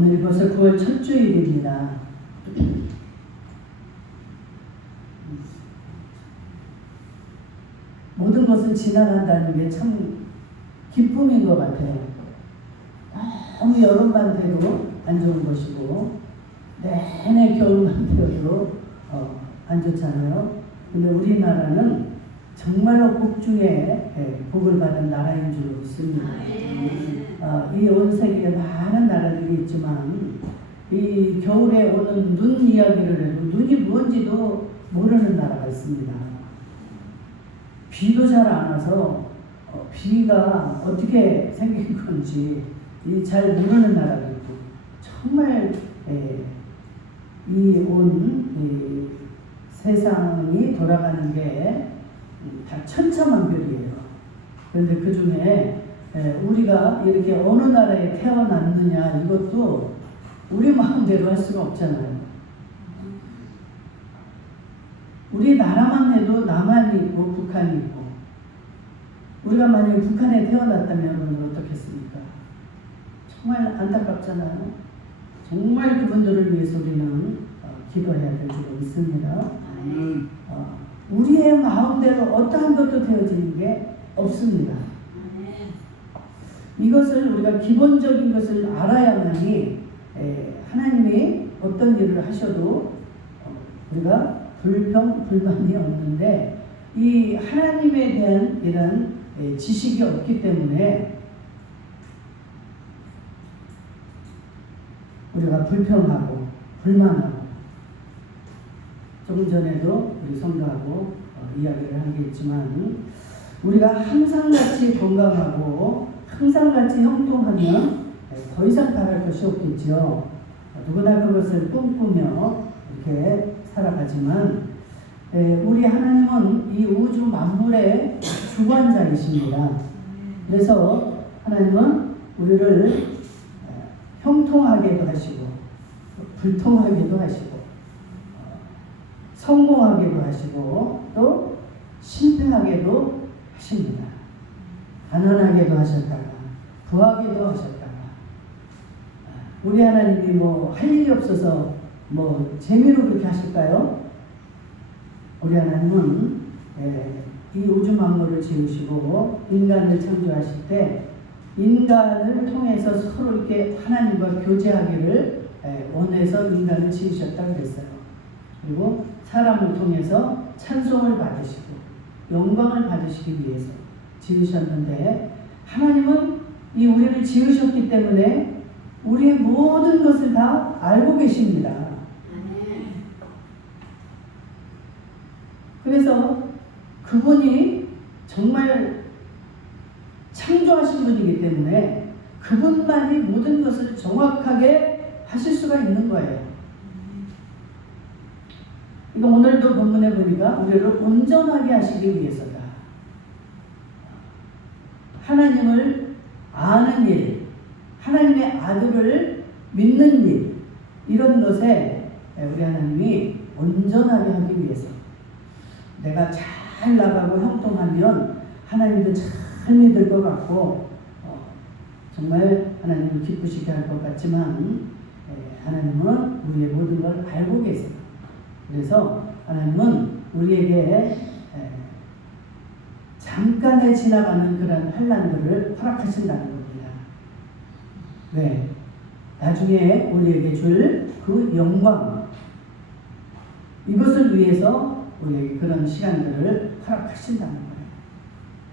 오늘이 벌써 9월 첫 주일입니다. 모든 것은 지나간다는 게 참 기쁨인 것 같아요. 너무 여름만 돼도 안 좋은 것이고 내내 겨울만 되어도 안 좋잖아요. 근데 우리나라는 정말로 복 중에 복을 받은 나라인 줄 믿습니다. 이 온 세계에 많은 나라들이 있지만 이 겨울에 오는 눈 이야기를 해도 눈이 뭔지도 모르는 나라가 있습니다. 비도 잘 안 와서 비가 어떻게 생긴 건지 잘 모르는 나라도 있고 정말 이 온 세상이 돌아가는 게 다 천차만별이에요. 그런데 그 중에 우리가 이렇게 어느 나라에 태어났느냐 이것도 우리 마음대로 할 수가 없잖아요. 우리 나라만 해도 남한이 있고 북한이 있고 우리가 만약에 북한에 태어났다면 여러분들 어떻겠습니까? 정말 안타깝잖아요. 정말 그분들을 위해서 우리는 기도해야 될 줄 믿습니다. 우리의 마음대로 어떠한 것도 되어지는 게 없습니다. 이것을 우리가 기본적인 것을 알아야만이 하나님이 어떤 일을 하셔도 우리가 불평불만이 없는데 이 하나님에 대한 이런 지식이 없기 때문에 우리가 불평하고 불만하고 조금 전에도 우리 성도하고 이야기를 한 게 있지만 우리가 항상 같이 건강하고 항상 같이 형통하면 더 이상 바랄 것이 없겠죠. 누구나 그것을 꿈꾸며 이렇게 살아가지만 우리 하나님은 이 우주 만물의 주관자이십니다. 그래서 하나님은 우리를 형통하게도 하시고 불통하게도 하시고 성공하게도 하시고 또 실패하게도 하십니다. 가난하게도 하셨다가 부하게도 하셨다가 우리 하나님이 뭐 할 일이 없어서 뭐 재미로 그렇게 하실까요? 우리 하나님은 이 우주 만물을 지으시고 인간을 창조하실 때 인간을 통해서 서로 이렇게 하나님과 교제하기를 원해서 인간을 지으셨다고 그랬어요. 그리고 사람을 통해서 찬송을 받으시고 영광을 받으시기 위해서 지으셨는데 하나님은 이 우리를 지으셨기 때문에 우리의 모든 것을 다 알고 계십니다. 그래서 그분이 정말 창조하신 분이기 때문에 그분만이 모든 것을 정확하게 하실 수가 있는 거예요. 이거 오늘도 본문에 보니까 우리를 온전하게 하시기 위해서다. 하나님을 아는 일, 하나님의 아들을 믿는 일, 이런 것에 우리 하나님이 온전하게 하기 위해서 내가 잘 나가고 형통하면 하나님도 잘 믿을 것 같고 정말 하나님을 기쁘시게 할 것 같지만 하나님은 우리의 모든 걸 알고 계세요. 그래서 하나님은 우리에게 잠깐에 지나가는 그런 환난들을 허락하신다는 겁니다. 네, 나중에 우리에게 줄 그 영광 이것을 위해서 우리에게 그런 시간들을 허락하신다는 거예요.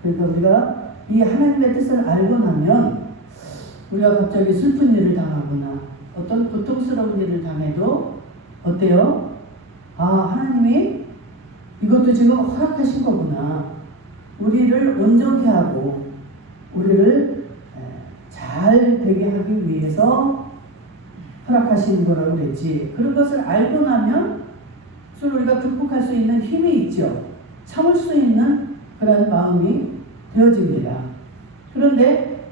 그러니까 우리가 이 하나님의 뜻을 알고 나면 우리가 갑자기 슬픈 일을 당하거나 어떤 고통스러운 일을 당해도 어때요? 하나님이 이것도 지금 허락하신 거구나. 우리를 온전케 하고 우리를 잘 되게 하기 위해서 허락하신 거라고 그랬지. 그런 것을 알고 나면 우리가 극복할 수 있는 힘이 있죠. 참을 수 있는 그런 마음이 되어집니다. 그런데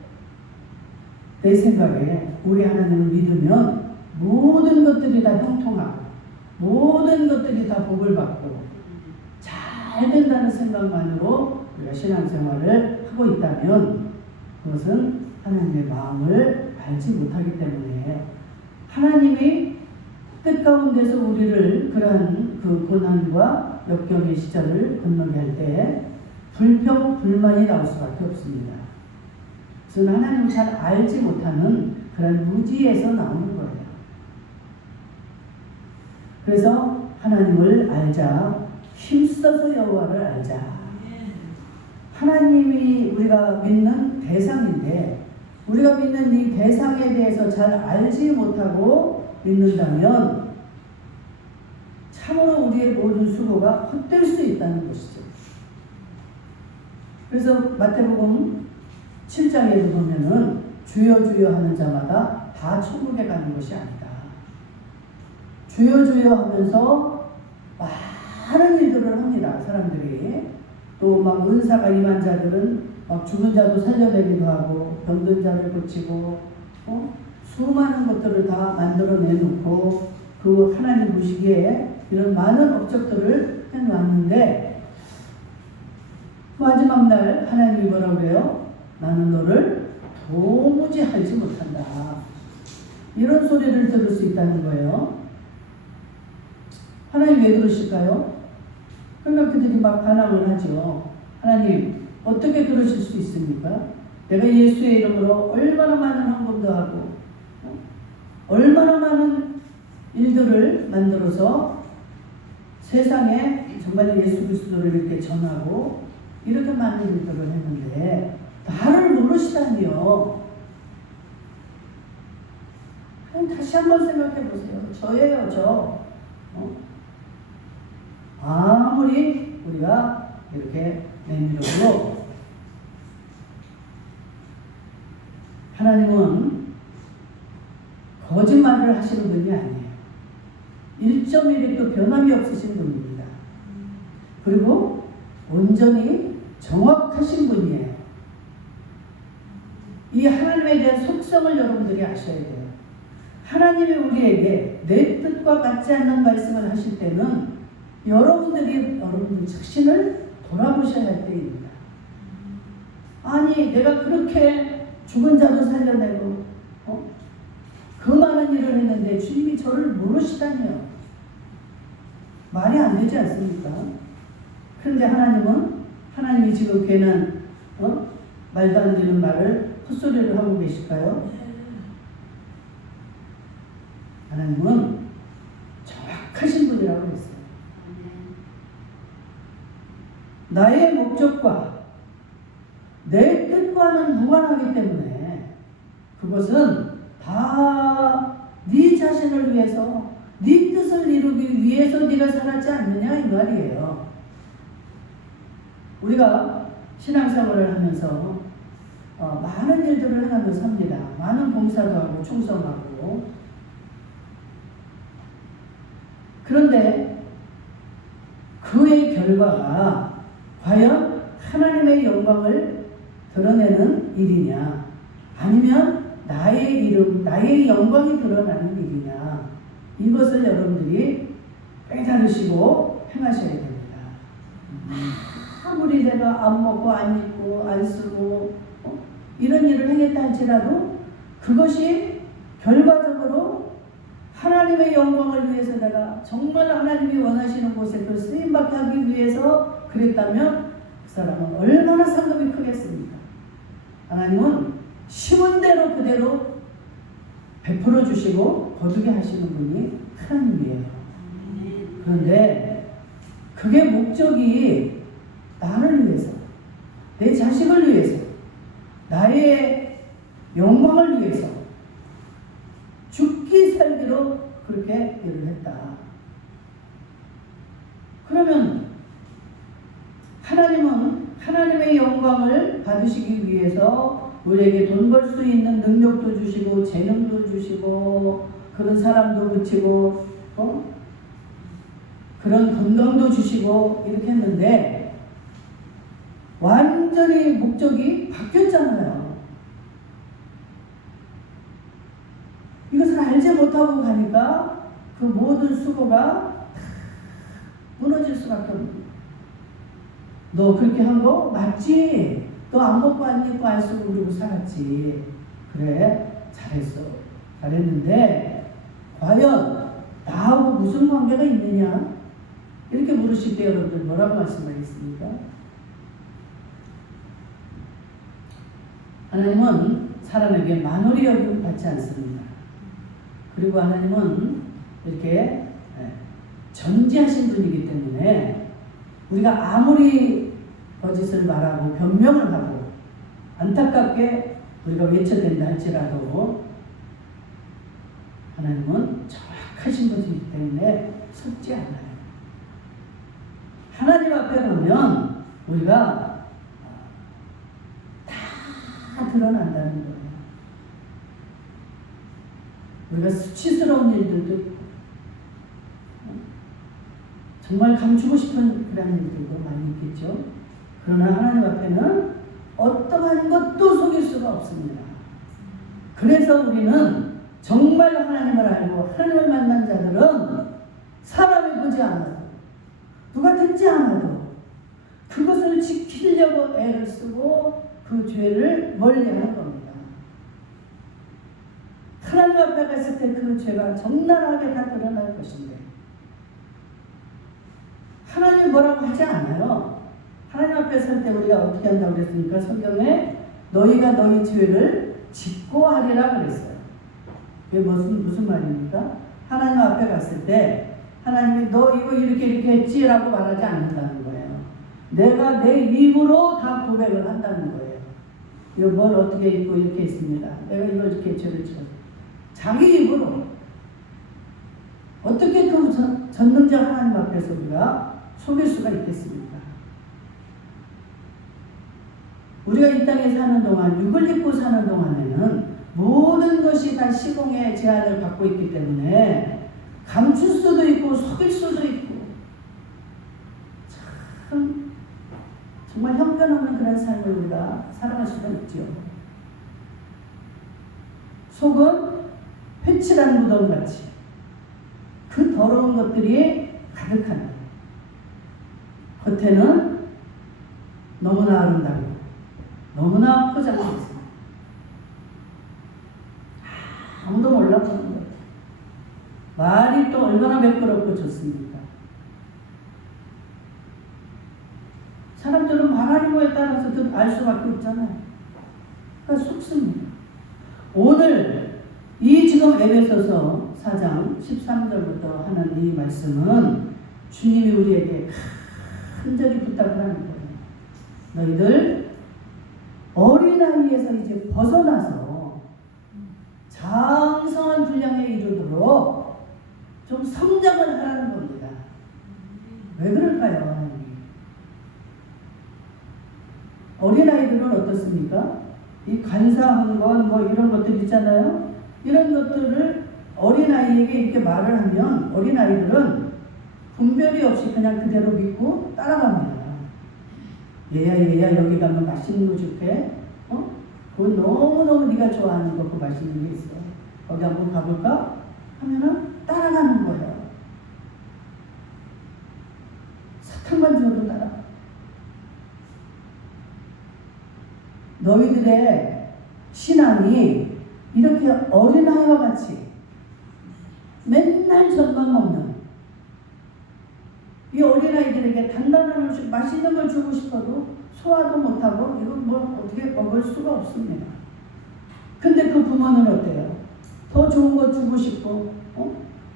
내 생각에 우리 하나님을 믿으면 모든 것들이 다 형통하고 모든 것들이 다 복을 받고 잘 된다는 생각만으로 우리가 신앙생활을 하고 있다면 그것은 하나님의 마음을 알지 못하기 때문에 하나님이 뜻 가운데서 우리를 그러한 그 고난과 역경의 시절을 건너게 할 때 불평, 불만이 나올 수밖에 없습니다. 그래서 하나님을 잘 알지 못하는 그런 무지에서 나오는 거예요. 그래서 하나님을 알자, 힘써서 여호와를 알자. 하나님이 우리가 믿는 대상인데 우리가 믿는 이 대상에 대해서 잘 알지 못하고 믿는다면 참으로 우리의 모든 수고가 헛될 수 있다는 것이죠. 그래서 마태복음 7장에도 보면은 주여 주여 하는 자마다 다 천국에 가는 것이 아니다. 주여 주여 하면서 많은 일들을 합니다. 사람들이. 또 막 은사가 임한 자들은 막 죽은 자도 살려내기도 하고 병든 자를 고치고 수많은 것들을 다 만들어내놓고 그 하나님 보시기에 이런 많은 업적들을 해놨는데 마지막 날 하나님이 뭐라고 그래요? 나는 너를 도무지 알지 못한다. 이런 소리를 들을 수 있다는 거예요. 하나님 왜 그러실까요? 그러니까 그들이 막 반항을 하죠. 하나님 어떻게 그러실 수 있습니까? 내가 예수의 이름으로 얼마나 많은 헌금도 하고 얼마나 많은 일들을 만들어서 세상에 정말 예수 그리스도를 이렇게 전하고 이렇게 많은 일들을 했는데 나를 모르시다니요. 그럼 다시 한번 생각해 보세요. 저예요, 저. 아무리 우리가 이렇게 내밀어도 하나님은 거짓말을 하시는 분이 아니에요. 1.1도 변함이 없으신 분입니다. 그리고 온전히 정확하신 분이에요. 이 하나님에 대한 속성을 여러분들이 아셔야 돼요. 하나님이 우리에게 내 뜻과 같지 않는 말씀을 하실 때는 여러분들 자신을 돌아보셔야 할 때입니다. 아니 내가 그렇게 죽은 자도 살려내고 그 많은 일을 했는데 주님이 저를 모르시다니요. 말이 안 되지 않습니까? 그런데 하나님이 지금 괜한 말도 안 되는 말을 헛소리를 하고 계실까요? 하나님은 정확하신 분이라고 했어요. 나의 목적과 내 뜻과는 무관하기 때문에 그것은 다 네 자신을 위해서 네 뜻을 이루기 위해서 네가 살았지 않느냐 이 말이에요. 우리가 신앙생활을 하면서 많은 일들을 하면서 삽니다. 많은 봉사도 하고 충성하고 그런데 그의 결과가 과연 하나님의 영광을 드러내는 일이냐 아니면 나의 이름, 나의 영광이 드러나는 일이냐 이것을 여러분들이 깨달으시고 행하셔야 됩니다. 아무리 내가 안 먹고 안 입고 안 쓰고 이런 일을 행했다 할지라도 그것이 결과적으로 하나님의 영광을 위해서 내가 정말 하나님이 원하시는 곳에 그 쓰임받게 하기 위해서 그랬다면 그 사람은 얼마나 상급이 크겠습니까? 하나님은 심은 대로 그대로 베풀어 주시고 거두게 하시는 분이 하나님이에요. 그런데 그게 목적이 나를 위해서, 내 자식을 위해서, 나의 영광을 위해서 죽기 살기로 그렇게 일을 했다. 그러면 하나님은 하나님의 영광을 받으시기 위해서 우리에게 돈 벌 수 있는 능력도 주시고 재능도 주시고 그런 사람도 붙이고 그런 건강도 주시고 이렇게 했는데 완전히 목적이 바뀌었잖아요. 이것을 알지 못하고 가니까 그 모든 수고가 무너질 수밖에 없는 거예요. 너 그렇게 한 거 맞지? 너 안 먹고 안 입고 안 쓰고 그러고 살았지. 그래 잘했어. 잘했는데 과연 나하고 무슨 관계가 있느냐? 이렇게 물으실 때 여러분들 뭐라고 말씀하겠습니까? 하나님은 사람에게 만홀히 여김을 받지 않습니다. 그리고 하나님은 이렇게 전지하신 분이기 때문에 우리가 아무리 거짓을 말하고 변명을 하고 안타깝게 우리가 외쳐댄다 할지라도 하나님은 정확하신 분이기 때문에 속지 않아요. 하나님 앞에 가면 우리가 다 드러난다는 거예요. 우리가 수치스러운 일들도 있고 정말 감추고 싶은 그런 일들도 많이 있겠죠. 그러나 하나님 앞에는 어떠한 것도 속일 수가 없습니다. 그래서 우리는 정말 하나님을 알고 하나님을 만난 자들은 사람이 보지 않아도 누가 듣지 않아도 그것을 지키려고 애를 쓰고 그 죄를 멀리하는 겁니다. 하나님 앞에 갔을 때 그 죄가 적나라하게 다 드러날 것인데 하나님 뭐라고 하지 않아요. 하나님 앞에 설 때 우리가 어떻게 한다고 그랬습니까? 성경에 너희가 너희 죄를 짓고 하리라 그랬어요. 그게 무슨 말입니까? 하나님 앞에 갔을 때 하나님이 너 이거 이렇게 했지라고 말하지 않는다는 거예요. 내가 내 입으로 다 고백을 한다는 거예요. 이거 뭘 어떻게 입고 이렇게 했습니다. 내가 이걸 이렇게 죄를 지었어. 자기 입으로 어떻게 그 전능자 하나님 앞에서 우리가 속일 수가 있겠습니까? 우리가 이 땅에 사는 동안 육을 입고 사는 동안에는 모든 것이 다 시공의 제한을 받고 있기 때문에 감출 수도 있고 속일 수도 있고 참 정말 형편없는 그런 삶을 우리가 살아갈 수가 있죠. 속은 회칠한 무덤같이 그 더러운 것들이 가득한 겉에는 너무나 아름다고 너무나 포장되어 있습니다. 아무도 몰라보는 거예요. 말이 또 얼마나 매끄럽고 좋습니까? 사람들은 말하는 거에 따라서 알 수밖에 없잖아요. 그러니까 속습니다. 오늘 이 지금 에베소서 4장 13절부터 하는 이 말씀은 주님이 우리에게 간절히 부탁을 하는 거예요. 너희들 어린아이에서 이제 벗어나서 장성한 분량에 이르도록 좀 성장을 하라는 겁니다. 왜 그럴까요, 하나님? 어린아이들은 어떻습니까? 이 간사한 건 뭐 이런 것들 있잖아요. 이런 것들을 어린아이에게 이렇게 말을 하면 어린아이들은 분별이 없이 그냥 그대로 믿고 따라갑니다. 얘야 여기 가면 맛있는 거 줄게. 그거 너무너무 네가 좋아하는 거 그 맛있는 게 있어. 거기 한번 가볼까? 하면은 따라가는 거예요. 사탕만 줘도 따라가. 너희들의 신앙이 이렇게 어린아이와 같이 맨날 젖만 먹는 이 어린아이들에게 단단한 음식, 맛있는 걸 주고 싶어도 소화도 못하고 이거 뭐 어떻게 먹을 수가 없습니다. 근데 그 부모는 어때요? 더 좋은 거 주고 싶고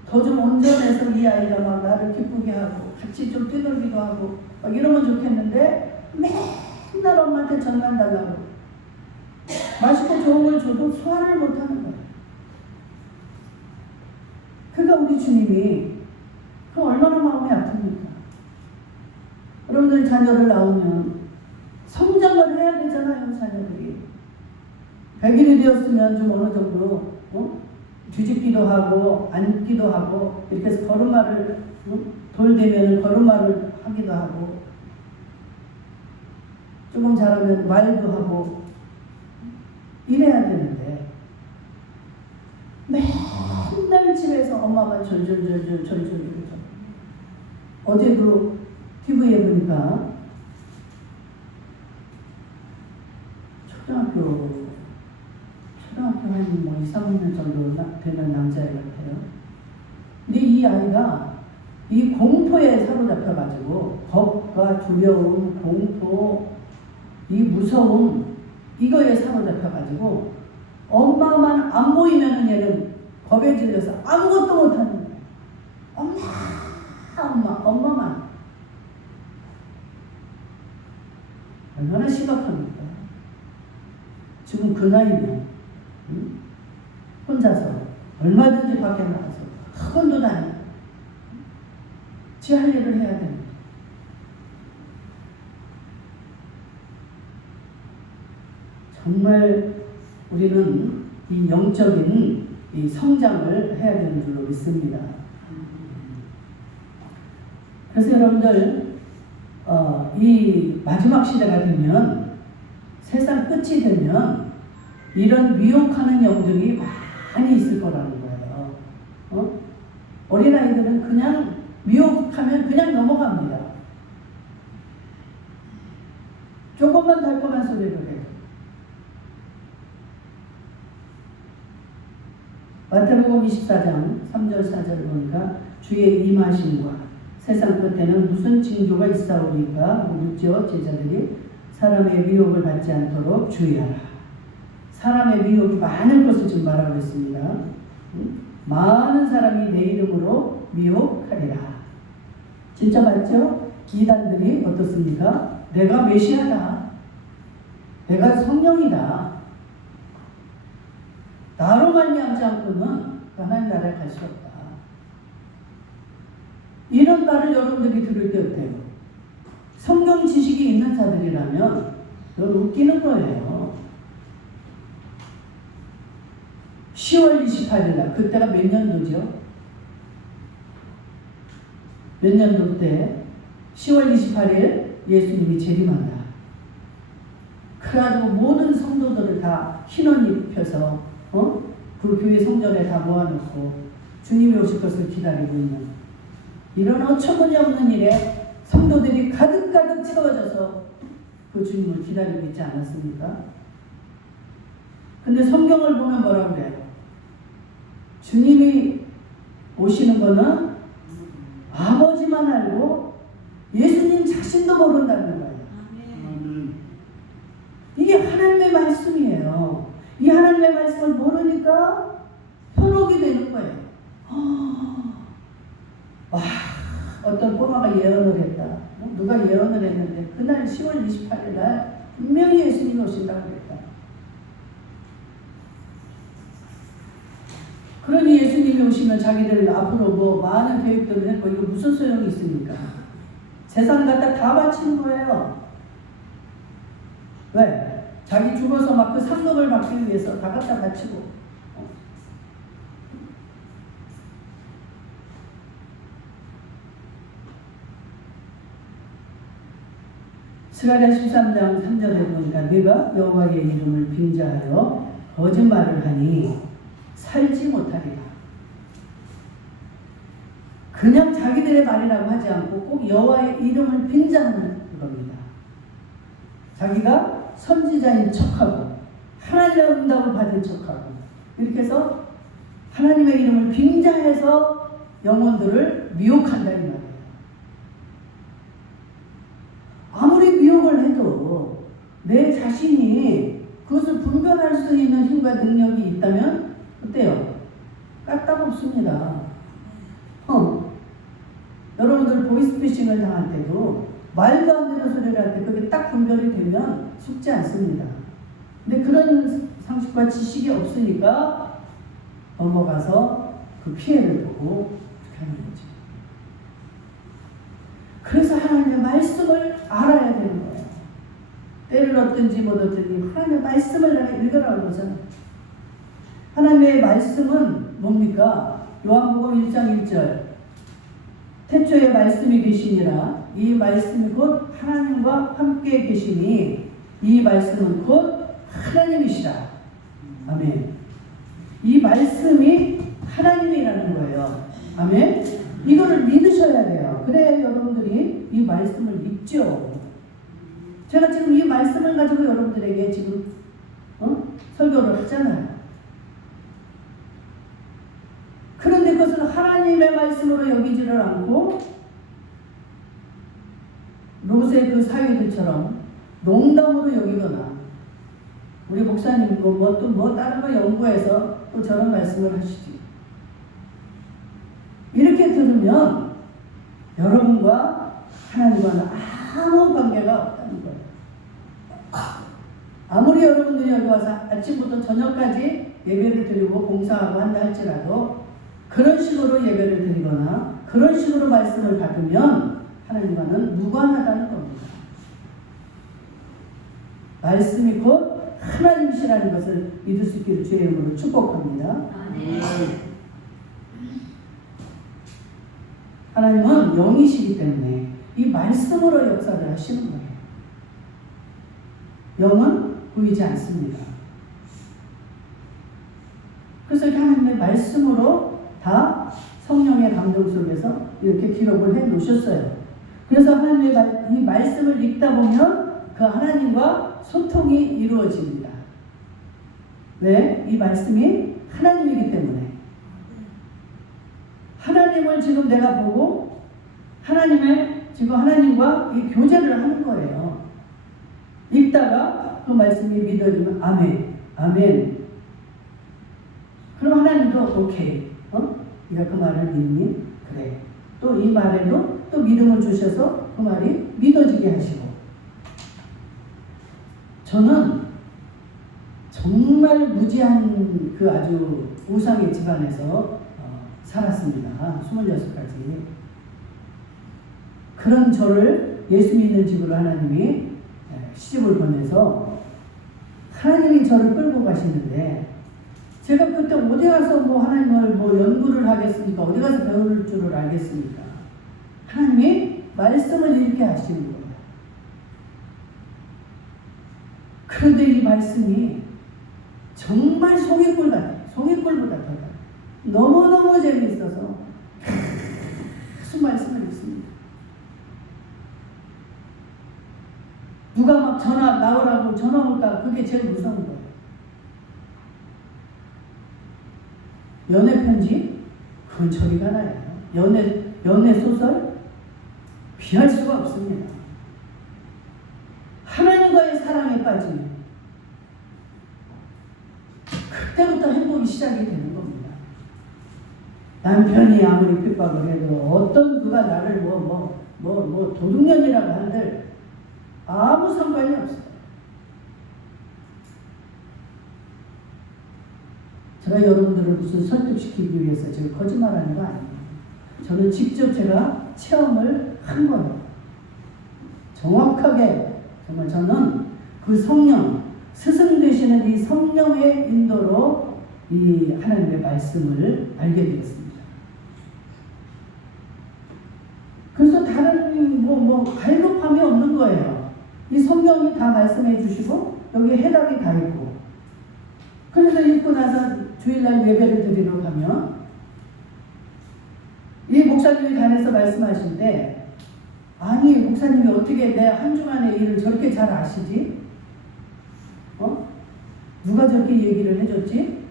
더 좀 온전해서 이 아이가 막 나를 기쁘게 하고 같이 좀 뛰놀기도 하고 막 이러면 좋겠는데 맨날 엄마한테 전만 달라고 맛있고 좋은 걸 줘도 소화를 못하는 거예요. 그러니까 우리 주님이 그 얼마나 마음이 아픕니까? 여러분들 자녀를 낳으면 성장을 해야 되잖아요. 자녀들이 100일이 되었으면 좀 어느 정도 뒤집기도 하고 앉기도 하고 이렇게 해서 걸음마를 돌 되면 걸음마를 하기도 하고 조금 자라면 말도 하고 이래야 되는데 맨날 집에서 엄마만 절절절절 어제 그 TV에 보니까 초등학교 한 2, 3년 정도 되는 남자애 같아요. 근데 이 아이가 이 공포에 사로잡혀가지고 겁과 두려움, 공포, 이 무서움 이거에 사로잡혀가지고 엄마만 안 보이면 얘는 겁에 질려서 아무것도 못하는 거예요. 엄마만. 얼마나 심각합니까? 지금 그 나이면 혼자서 얼마든지 밖에 나가서 학원도 다니고 지 할 일을 해야 됩니다. 정말 우리는 이 영적인 이 성장을 해야 되는 줄로 믿습니다. 그래서 여러분들 이 마지막 시대가 되면 세상 끝이 되면 이런 미혹하는 영들이 많이 있을 거라는 거예요. 어린아이들은 그냥 미혹하면 그냥 넘어갑니다. 조금만 달콤한 소리를 해요. 마태복음 24장 3절 4절 보니까 주의 임하심과 세상 끝에는 무슨 징조가 있사오리까 묻죠. 제자들이 사람의 미혹을 받지 않도록 주의하라. 사람의 미혹이 많은 것을 지금 말하고 있습니다. 많은 사람이 내 이름으로 미혹하리라. 진짜 맞죠? 이단들이 어떻습니까? 내가 메시아다. 내가 성령이다. 나로 말미암지 않고는 하나님 나라에 갈 수 없다. 이런 말을 여러분들이 들을 때 어때요? 성경 지식이 있는 자들이라면 넌 웃기는 거예요. 10월 28일 날 그때가 몇 년도죠? 몇 년도 때 10월 28일 예수님이 재림한다. 그래가지고 모든 성도들을 다 흰옷 입혀서 그 교회 성전에 다 모아놓고 주님이 오실 것을 기다리고 있는 이런 어처구니없는 일에 성도들이 가득가득 채워져서 그 주님을 기다리고 있지 않았습니까? 근데 성경을 보면 뭐라고 그래요? 주님이 오시는 거는 아버지만 알고 예수님 자신도 모른다는 거예요. 이게 하나님의 말씀이에요. 이 하나님의 말씀을 모르니까 현혹이 되는 거예요. 와, 어떤 꼬마가 예언을 했다. 누가 예언을 했는데 그날 10월 28일 날 분명히 예수님이 오신다고 그랬다. 그러니 예수님이 오시면 자기들 앞으로 뭐 많은 계획들을 했고 이거 무슨 소용이 있습니까? 재산 갖다 다 바치는 거예요. 왜? 자기 죽어서 막 그 상급을 받기 위해서 다 갖다 바치고. 스가랴 13장 3절에 보니까 네가 여호와의 이름을 빙자하여 거짓말을 하니 살지 못하리라. 그냥 자기들의 말이라고 하지 않고 꼭 여호와의 이름을 빙자하는 겁니다. 자기가 선지자인 척하고 하나님의 응답을 받은 척하고 이렇게 해서 하나님의 이름을 빙자해서 영혼들을 미혹한다는 말이에요. 아무리 미혹을 해도 내 자신이 그것을 분별할 수 있는 힘과 능력이 있다면 어때요? 까딱없습니다. 여러분들 보이스피싱을 당할 때도 말도 안 되는 소리를 할 때 그게 딱 분별이 되면 속지 않습니다. 근데 그런 상식과 지식이 없으니까 넘어가서 그 피해를 보고 그렇게 하는 거죠. 그래서 하나님의 말씀을 알아야 되는 거예요. 때를 얻든지 못 얻든지 하나님의 말씀을 내가 읽으라는 거잖아요. 하나님의 말씀은 뭡니까? 요한복음 1장 1절 태초에 말씀이 계시니라 이 말씀이 곧 하나님과 함께 계시니 이 말씀은 곧 하나님이시라. 아멘. 이 말씀이 하나님이라는 거예요. 아멘. 이거를 믿으셔야 돼요. 그래야 여러분들이 이 말씀을 믿죠. 제가 지금 이 말씀을 가지고 여러분들에게 지금 설교를 하잖아요. 그런데 그것은 하나님 하나님의 말씀으로 여기지를 않고 롯의 그 사위들처럼 농담으로 여기거나 우리 목사님 또 다른 거 연구해서 또 저런 말씀을 하시지. 이렇게 들으면 여러분과 하나님과는 아무 관계가 없다는 거예요. 아무리 여러분들이 여기 와서 아침부터 저녁까지 예배를 드리고 봉사하고 한다 할지라도 그런 식으로 예배를 드리거나 그런 식으로 말씀을 받으면 하나님과는 무관하다는 겁니다. 말씀이 곧 하나님이시라는 것을 믿을 수 있기를 주의 이름으로 축복합니다. 하나님은 영이시기 때문에 이 말씀으로 역사를 하시는 거예요. 영은 보이지 않습니다. 그래서 하나님의 말씀으로 다 성령의 감동 속에서 이렇게 기록을 해 놓으셨어요. 그래서 하나님의 이 말씀을 읽다 보면 그 하나님과 소통이 이루어집니다. 왜? 이 말씀이 하나님이기 때문에. 하나님을 지금 내가 보고 지금 하나님과 이 교제를 하는 거예요. 읽다가 그 말씀이 믿어지면 아멘, 아멘. 그럼 하나님도 오케이. 네가 그 말을 믿니? 그래. 또 이 말에도 또 믿음을 주셔서 그 말이 믿어지게 하시고. 저는 정말 무지한 그 아주 우상의 집안에서 살았습니다. 26까지. 그런 저를 예수 믿는 집으로 하나님이 시집을 보내서 하나님이 저를 끌고 가시는데 제가 그때 어디 가서 하나님을 연구를 하겠습니까? 어디 가서 배울 줄을 알겠습니까? 하나님이 말씀을 이렇게 하시는 거예요. 그런데 이 말씀이 정말 송이꿀 같아요. 송이꿀보다 더 나아요. 너무너무 재미있어서 계속 말씀을 읽습니다. 누가 막 전화 나오라고 전화 올까? 그게 제일 무서운 거예요. 연애 편지? 그건 저리가 나요. 연애 소설? 비할 수가 없습니다. 하나님과의 사랑에 빠지면 그때부터 행복이 시작이 되는 겁니다. 남편이 아무리 핍박을 해도 어떤 누가 나를 도둑년이라고 한들 아무 상관이 없어요. 제가 여러분들을 무슨 설득시키기 위해서 제가 거짓말하는 거 아니에요. 저는 직접 제가 체험을 한 거예요. 정확하게 정말 저는 그 성령, 스승 되시는 이 성령의 인도로 이 하나님의 말씀을 알게 되었습니다. 그래서 다른 갈급함이 없는 거예요. 이 성경이 다 말씀해 주시고 여기 해답이 다 있고. 그래서 읽고 나서 주일날 예배를 드리러 가면 이 목사님이 단에서 말씀하실 때 아니 목사님이 어떻게 내 한 주간의 일을 저렇게 잘 아시지? 누가 저렇게 얘기를 해줬지?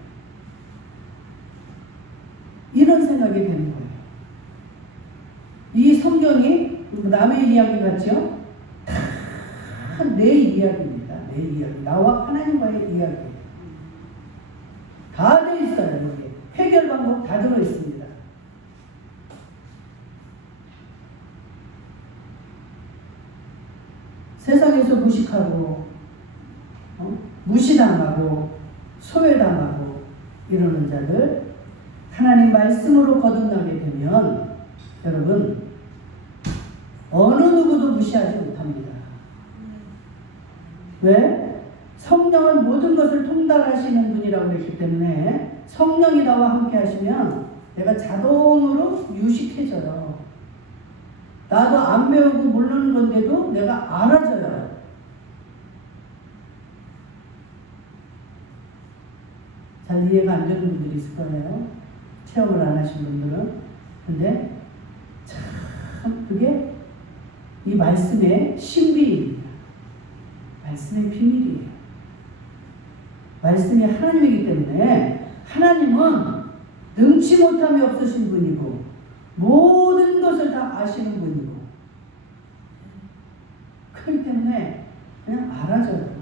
이런 생각이 되는 거예요. 이 성경이 남의 이야기 같죠? 다 내 이야기입니다. 내 이야기. 나와 하나님과의 이야기예요. 다 돼 있어요. 여기. 해결 방법 다 들어 있습니다. 세상에서 무식하고 무시당하고 소외당하고 이러는 자들 하나님 말씀으로 거듭나게 되면 여러분 어느 누구도 무시하지 못합니다. 왜? 성령은 모든 것을 통달하시는 분이라고 했기 때문에 성령이 나와 함께 하시면 내가 자동으로 유식해져요. 나도 안 배우고 모르는 건데도 내가 알아져요. 잘 이해가 안 되는 분들이 있을 거예요. 체험을 안 하신 분들은. 근데 참 그게 이 말씀의 신비입니다. 말씀의 비밀이에요. 말씀이 하나님이기 때문에 하나님은 능치 못함이 없으신 분이고 모든 것을 다 아시는 분이고, 그렇기 때문에 그냥 알아줘요.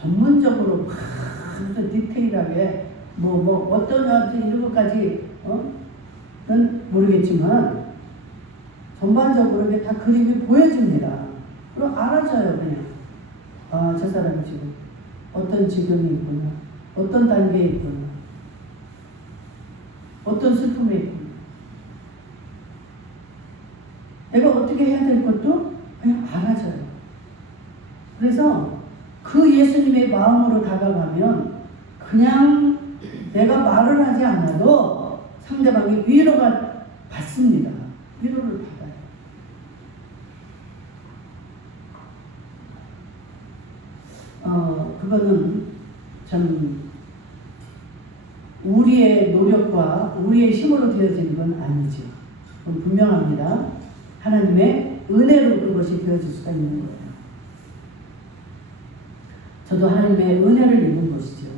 전문적으로 막 무슨 디테일하게 어떤 이런 것까지 는 모르겠지만 전반적으로 이게 다 그림이 보여집니다. 그럼 알아줘요. 그냥 저 사람이 지금 어떤 지경이 있구나, 어떤 단계에 있구나, 어떤 슬픔에 있구나. 내가 어떻게 해야 될 것도 그냥 알아줘요. 그래서 그 예수님의 마음으로 다가가면 그냥 내가 말을 하지 않아도 상대방이 위로가 받습니다. 위로를 받아요. 그거는 참 우리의 노력과 우리의 힘으로 되어지는 건 아니죠. 그건 분명합니다. 하나님의 은혜로 그것이 되어질 수가 있는 거예요. 저도 하나님의 은혜를 입은 것이죠.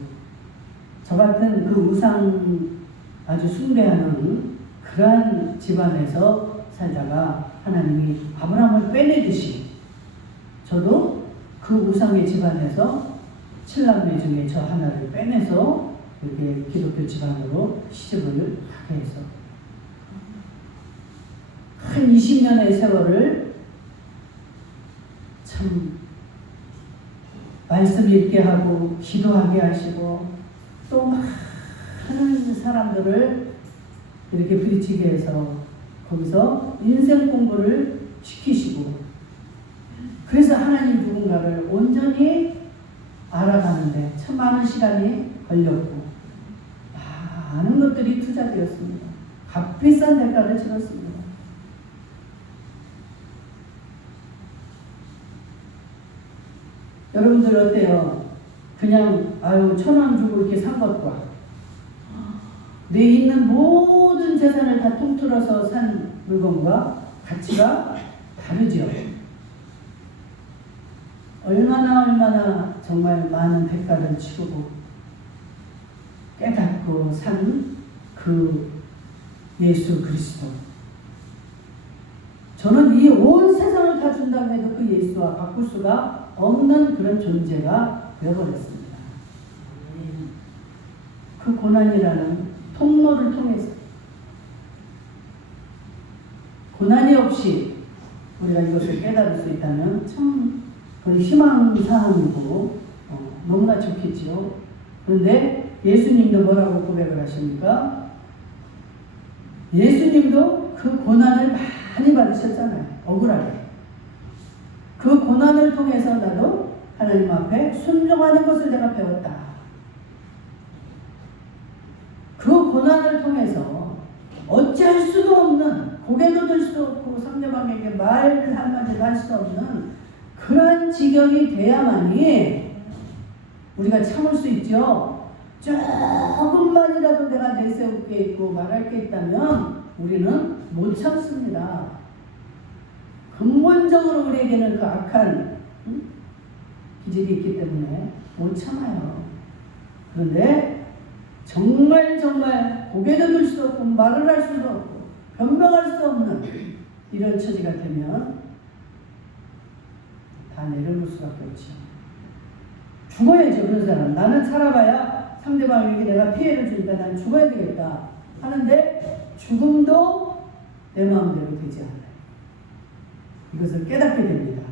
저 같은 그 우상 아주 숭배하는 그러한 집안에서 살다가 하나님이 아브라함을 빼내듯이 저도 그 우상의 집안에서 7남매 중에 저 하나를 빼내서 이렇게 기독교 집안으로 시집을 하게 해서 한 20년의 세월을 참 말씀 읽게 하고 기도하게 하시고 또 많은 사람들을 이렇게 부딪히게 해서 거기서 인생 공부를 시키시고, 그래서 하나님 누군가를 온전히 알아가는데 참 많은 시간이 걸렸고 많은 것들이 투자되었습니다. 값비싼 대가를 치렀습니다. 여러분들 어때요? 그냥 1,000원 주고 이렇게 산 것과 내 있는 모든 재산을 다 통틀어서 산 물건과 가치가 다르죠. 얼마나 정말 많은 대가를 치르고 깨닫고 산 그 예수 그리스도. 저는 이 온 세상을 다 준다고 해도 그 예수와 바꿀 수가 없는 그런 존재가 되어버렸습니다. 그 고난이라는 통로를 통해서 고난이 없이 우리가 이것을 깨달을 수 있다면 참 그건 희망사항이고 너무나 좋겠지요. 그런데 예수님도 뭐라고 고백을 하십니까? 예수님도 그 고난을 많이 받으셨잖아요. 억울하게. 그 고난을 통해서 나도 하나님 앞에 순종하는 것을 내가 배웠다. 그 고난을 통해서 어찌할 수도 없는, 고개도 들 수도 없고 상대방에게 말 한마디도 할 수 없는 그런 지경이 돼야만이 우리가 참을 수 있죠. 조금만이라도 내가 내세울 게 있고 말할 게 있다면 우리는 못 참습니다. 근본적으로 우리에게는 그 악한 기질이 있기 때문에 못 참아요. 그런데 정말 고개도 들 수도 없고 말을 할 수도 없고 변명할 수 없는 이런 처지가 되면 다 내려놓을 수밖에 없죠. 죽어야죠. 그런 사람. 나는 살아봐야 상대방에게 내가 피해를 주니까 난 죽어야 되겠다 하는데 죽음도 내 마음대로 되지 않아요. 이것을 깨닫게 됩니다.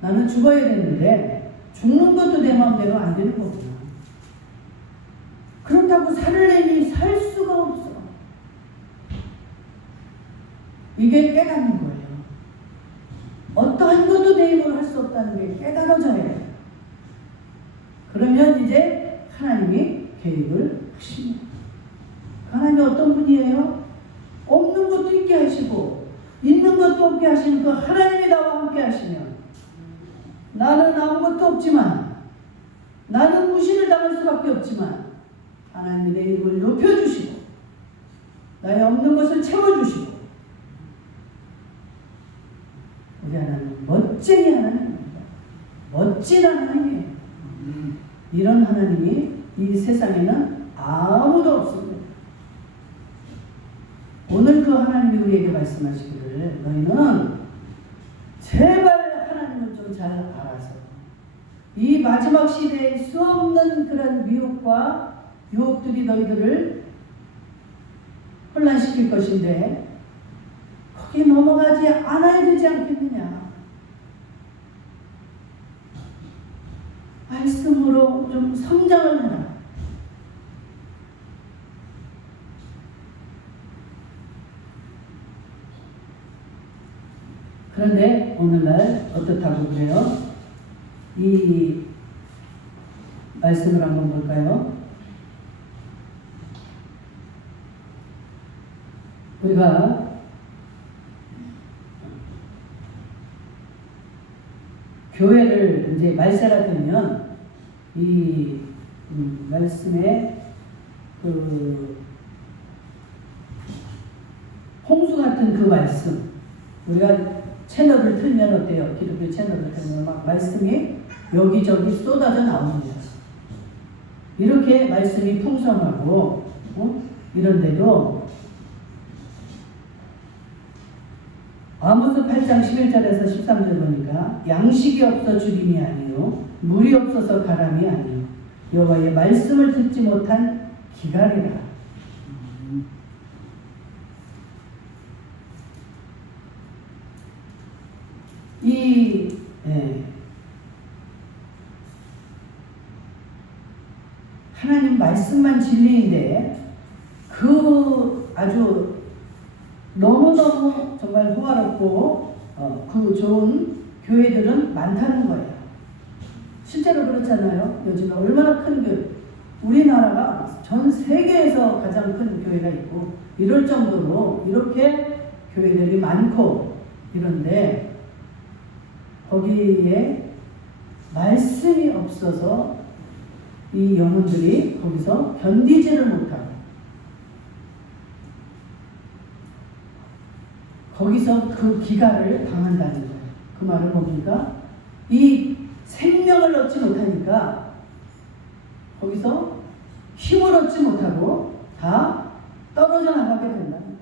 나는 죽어야 되는데 죽는 것도 내 마음대로 안 되는 거구나. 그렇다고 살려니 살 수가 없어. 이게 깨닫는 거예요. 어떠한 것도 내 힘으로 할 수 없다는 게 깨달아져야 해요. 그러면 이제 하나님이 계획을 하십니다. 하나님이 어떤 분이에요? 없는 것도 있게 하시고 있는 것도 없게 하시는 그 하나님이 나와 함께 하시면 나는 아무것도 없지만, 나는 무시를 당할 수밖에 없지만 하나님이 내 입을 높여주시고 나의 없는 것을 채워주시고, 우리 하나님은 멋쟁이 하나님입니다. 멋진 하나님이에요. 이런 하나님이 이 세상에는 아무도 없습니다. 오늘 그 하나님이 우리에게 말씀하시기를 너희는 제발 하나님을 좀 잘 알아서 이 마지막 시대에 수없는 그런 미혹과 유혹들이 너희들을 혼란시킬 것인데 거기에 넘어가지 않아야 되지 않겠느냐. 말씀으로 좀 성장을 해라. 그런데 오늘날 어떻다고 그래요? 이 말씀을 한번 볼까요? 우리가 교회를 이제 말세가 되면 이 말씀에 그 홍수 같은 그 말씀, 우리가 채널을 틀면 어때요? 기독교 채널을 틀면 막 말씀이 여기저기 쏟아져 나옵니다. 이렇게 말씀이 풍성하고 이런데도 아모스 8장 11절에서 13절 보니까 양식이 없어 주림이 아니요 물이 없어서 가람이 아니요 여호와의 말씀을 듣지 못한 기갈이라. 하나님 말씀만 진리인데 그 아주 너무너무 정말 호화롭고 그 좋은 교회들은 많다는 거예요. 실제로 그렇잖아요. 요즘에 얼마나 큰 교회, 우리나라가 전 세계에서 가장 큰 교회가 있고 이럴 정도로 이렇게 교회들이 많고 이런데 거기에 말씀이 없어서 이 영혼들이 거기서 견디지를 못하고 거기서 그 기갈을 당한다는 거예요. 그 말은 뭡니까? 이 생명을 얻지 못하니까 거기서 힘을 얻지 못하고 다 떨어져 나가게 된다는 거예요.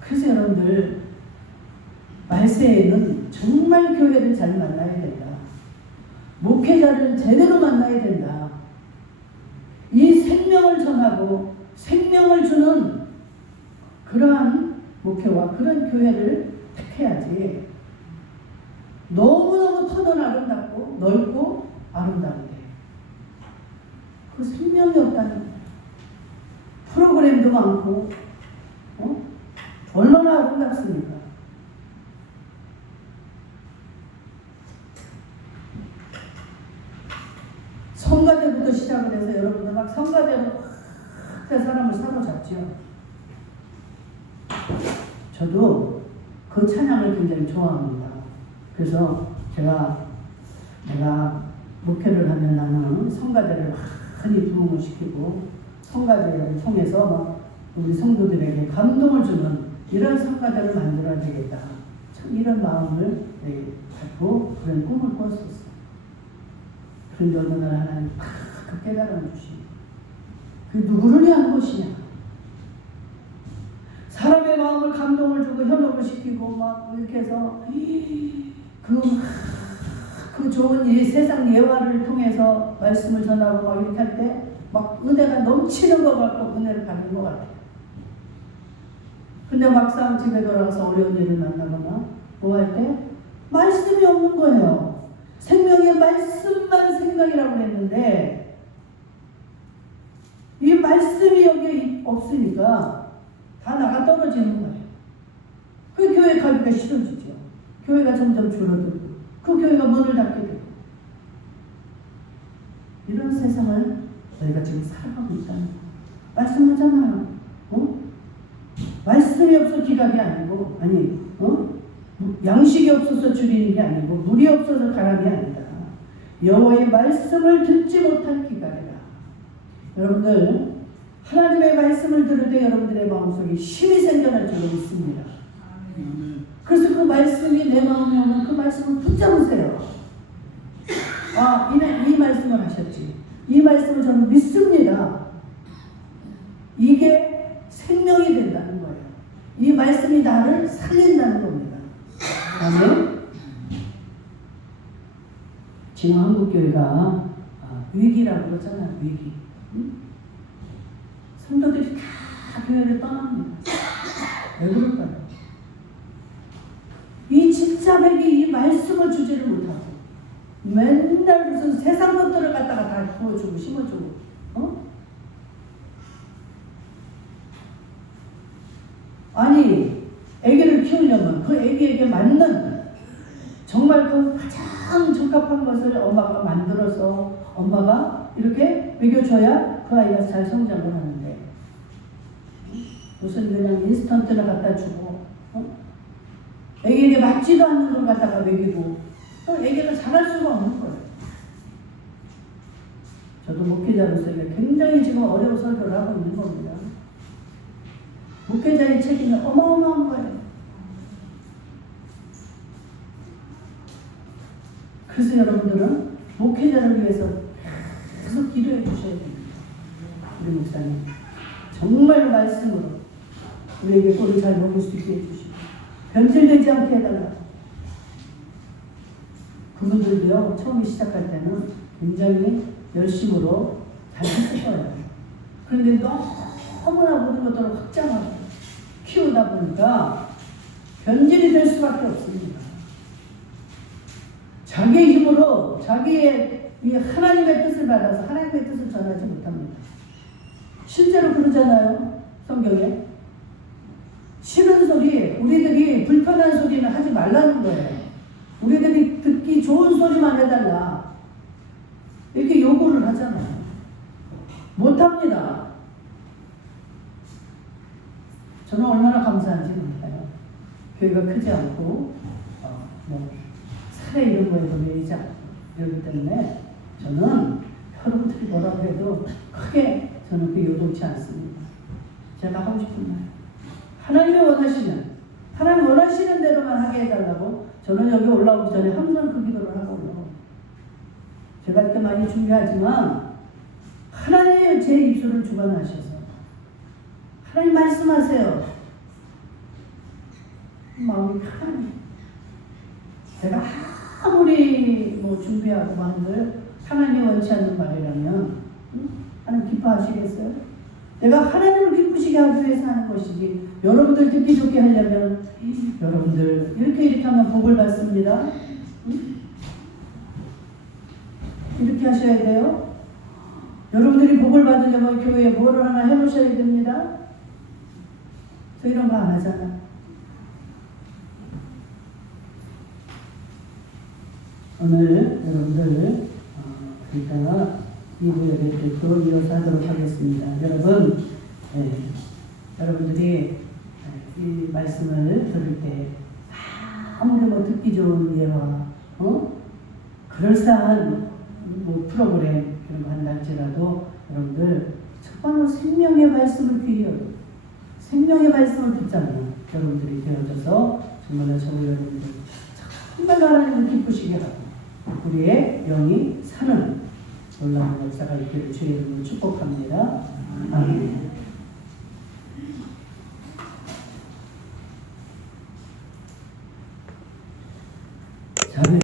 그래서 여러분들 말세에는 정말 교회를 잘 만나야 된다. 목회자를 제대로 만나야 된다. 이 생명을 전하고 생명을 주는 그러한 목회와 그런 교회를 택해야지. 너무너무 터는 아름답고 넓고 아름다운데 그 생명이 없다는 거예요. 프로그램도 많고 얼마나 아름답습니까? 성가대부터 시작을 해서 여러분들 막 성가대로 사람을 사로잡죠. 저도 그 찬양을 굉장히 좋아합니다. 그래서 내가 목회를 하면 나는 성가대를 많이 부흥을 시키고 성가대를 통해서 막 우리 성도들에게 감동을 주는 이런 성가대를 만들어야 되겠다. 참 이런 마음을 갖고 그런 꿈을 꿨었어요. 그런데 어느 날 하나님 그 깨달음을 주시고 그 누구를 위한 것이냐. 사람의 마음을 감동을 주고 현혹을 시키고 막 이렇게 해서 그 좋은 이 세상 예화를 통해서 말씀을 전하고 막 이렇게 할 때 막 은혜가 넘치는 것 같고 은혜를 받는 것 같아요. 근데 막상 집에 돌아가서 어려운 일을 만나거나 뭐 할 때 말씀이 없는 거예요. 생명의 말씀만 생명이라고 했는데 이 말씀이 여기 없으니까 다 나가 떨어지는 거예요. 그 교회 가기가 싫어지죠. 교회가 점점 줄어들고 그 교회가 문을 닫게 되고 이런 세상을 저희가 지금 살아가고 있다는 거예요. 말씀하잖아요. 말씀이 없어 기각이 아니고 양식이 없어서 줄이는 게 아니고 물이 없어서 가람이 아니다. 여호와의 말씀을 듣지 못한 기갈이라. 여러분들 하나님의 말씀을 들을 때 여러분들의 마음속에 힘이 생겨날 줄로 믿습니다. 그래서 그 말씀이 내 마음에 오면 그 말씀을 붙잡으세요. 이 말씀을 하셨지. 이 말씀을 저는 믿습니다. 말씀이 나를 살린다는 겁니다. 다음에 지금 한국교회가 위기라고 그러잖아요. 위기. 성도들이 다 교회를 떠납니다. 왜 그럴까요? 이 집사백이 이 말씀을 주지를 못하고 맨날 무슨 세상 것들을 갖다가 다 부어주고 심어주고 아니 애기를 키우려면 그 애기에게 맞는 정말 그 가장 적합한 것을 엄마가 만들어서 엄마가 이렇게 먹여줘야 그 아이가 잘 성장을 하는데 무슨 그냥 인스턴트를 갖다 주고 애기에게 맞지도 않는 걸 갖다가 먹이고 또 애기가 자랄 수가 없는 거예요. 저도 목회자로서 굉장히 지금 어려운 설교를 하고 있는 겁니다. 목회자의 책임이 어마어마한 거예요. 그래서 여러분들은 목회자를 위해서 계속 기도해 주셔야 됩니다. 우리 목사님 정말 말씀으로 우리에게 꼴을 잘 먹을 수 있게 해주시고 변질되지 않게 해달라고. 그분들도요 처음에 시작할 때는 굉장히 열심으로 잘 했을 거예요. 그런데 너무나 모든 것들을 확장하고 키우다 보니까 변질이 될 수밖에 없습니다. 자기의 힘으로 자기의 이 하나님의 뜻을 받아서 하나님의 뜻을 전하지 못합니다. 실제로 그러잖아요. 성경에. 싫은 소리, 우리들이 불편한 소리는 하지 말라는 거예요. 우리들이 듣기 좋은 소리만 해달라. 이렇게 요구를 하잖아요. 못합니다. 저는 얼마나 감사한지 몰라요. 교회가 크지 않고 사례 이런 거에도 매이지 않고 이러기 때문에 저는 여러분들이 뭐라고 해도 크게 저는 그 요동치 않습니다. 제가 하고 싶은 말 하나님이 하나님 원하시는 대로만 하게 해달라고 저는 여기 올라오기 전에 항상 그 기도를 하고요. 제가 이렇게 많이 준비하지만 하나님이 제 입술을 주관하셔서 하나님 말씀하세요. 마음이 편하네. 제가 아무리 준비하고 한들 하나님이 원치 않는 말이라면 하나님 기뻐하시겠어요? 내가 하나님을 기쁘시게 하기 위해서 하는 것이지 여러분들 듣기 좋게 하려면 여러분들 이렇게 하면 복을 받습니다. 이렇게 하셔야 돼요. 여러분들이 복을 받으려면 교회에 뭐를 하나 해놓으셔야 됩니다. 저 이런 거 안 하잖아. 오늘 여러분들 이따가 2부 예배 때 또 이어서 하도록 하겠습니다. 여러분, 여러분들이 이 말씀을 들을 때 아무리 듣기 좋은 예와 그럴싸한 프로그램 이런 거 한다 할지라도 여러분들 첫 번째로 생명의 말씀을 귀히 여기고 생명의 말씀을 듣잖아요. 여러분들이 되어져서 정말로 저 여러분들 정말로 하나님을 기쁘시게 하고 우리의 영이 사는 놀라운 역사가 있기를 주의 이름으로 축복합니다. 아멘.